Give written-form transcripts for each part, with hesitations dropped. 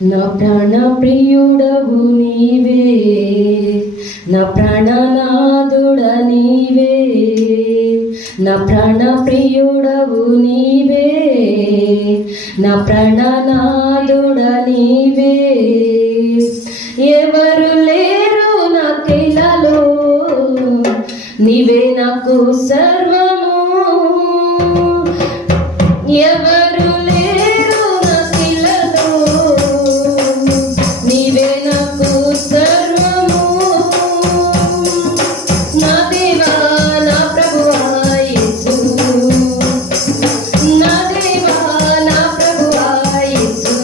నా ప్రాణ ప్రియుడవు నీవే, నా ప్రాణనాథుడ నీవే, నా ప్రాణ ప్రియుడవు నీవే, నా ప్రాణనాథుడ నీవే. ఎవరు లేరు నాకిలలో, నీవే నాకు సర్వము. ఎవరు లేరు నాకిలలో, నీవే నాకు సర్వము. నా దేవా నా ప్రభువా యేసు, నా దేవా నా ప్రభువా యేసు,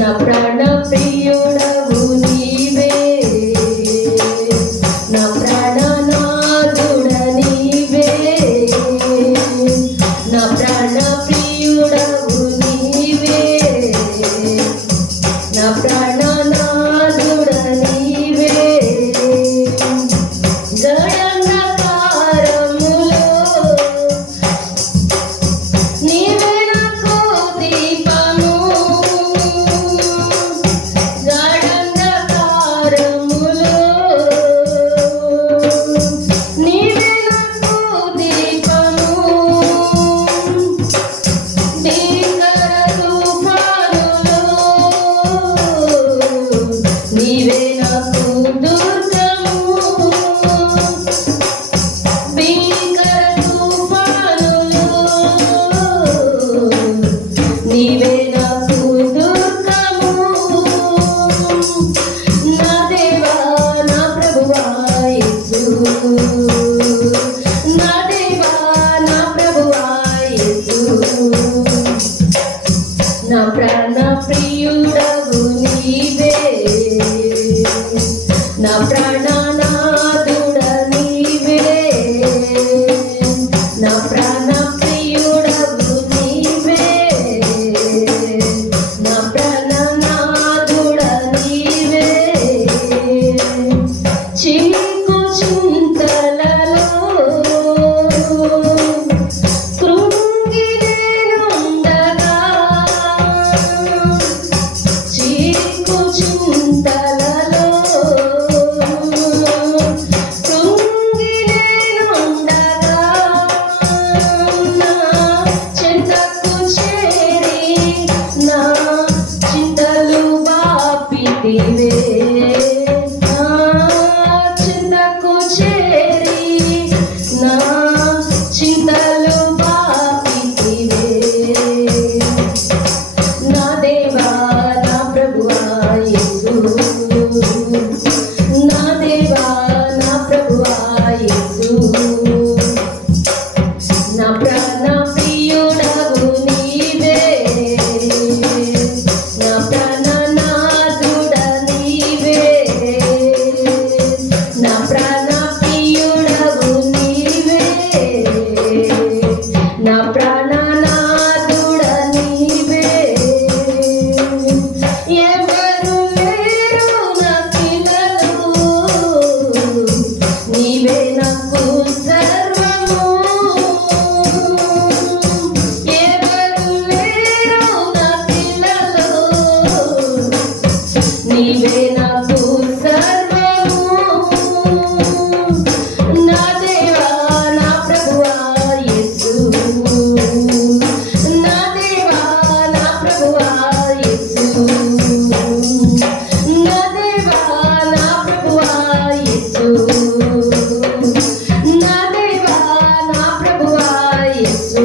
నా ప్రాణ ప్రియుడవు నీవే, నా ప్రాణనాథుడ నీవే, నా ప్రాణ ప్రియుడవు నీవే, నా ప్రాణనాథుడ నీవే. గడంధకారములో నీవే నాకు దీపము, గడంధకారములో నీవే నాకు దీపము. భీకర తుఫానులో నీవే నాకు దుర్గము, భీకర తుఫానులో నీవే నాకు దుర్గము. నా దేవా నా ప్రభువా యేసు, నా దేవా నా ప్రభువా యేసు, నా ప్రాణ ప్రియుడవు నీవే, నా ప్రాణనాథుడ నీవే, నా ప్రాణ ప్రియుడవు నీవే, నా ప్రాణనాథుడ నీవే. చీకు చింతలలో కృంగి నేనుండగా, చీకు చింతలలో కృంగి నేనుండగా, నా చింతకు చేరి నా చింతలు బాపితివే, నా చింతకు చేరి నా చింతలు బాపితివే. నా దేవా నా ప్రభువా యేసు, నా దేవా నా ప్రభువా యేసు, నా ప్రాణ ప్రియుడవు నీవే, నా ప్రాణనాథుడ నీవే, నా ప్రాణ ప్రియుడవు నీవే, నా ప్రాణనాథుడ నీవే. ఎవరు లేరు నాకిలలో, నీవే నాకు సర్వము. ఎవరు లేరు నాకిలలో, నీవే నాకు సర్వము. నా దేవా నా ప్రభువా యేసు, నా దేవా నా ప్రభువా యేసు, నా దేవా నా ప్రభువా యేసు, నా దేవా నా ప్రభువా యేసు.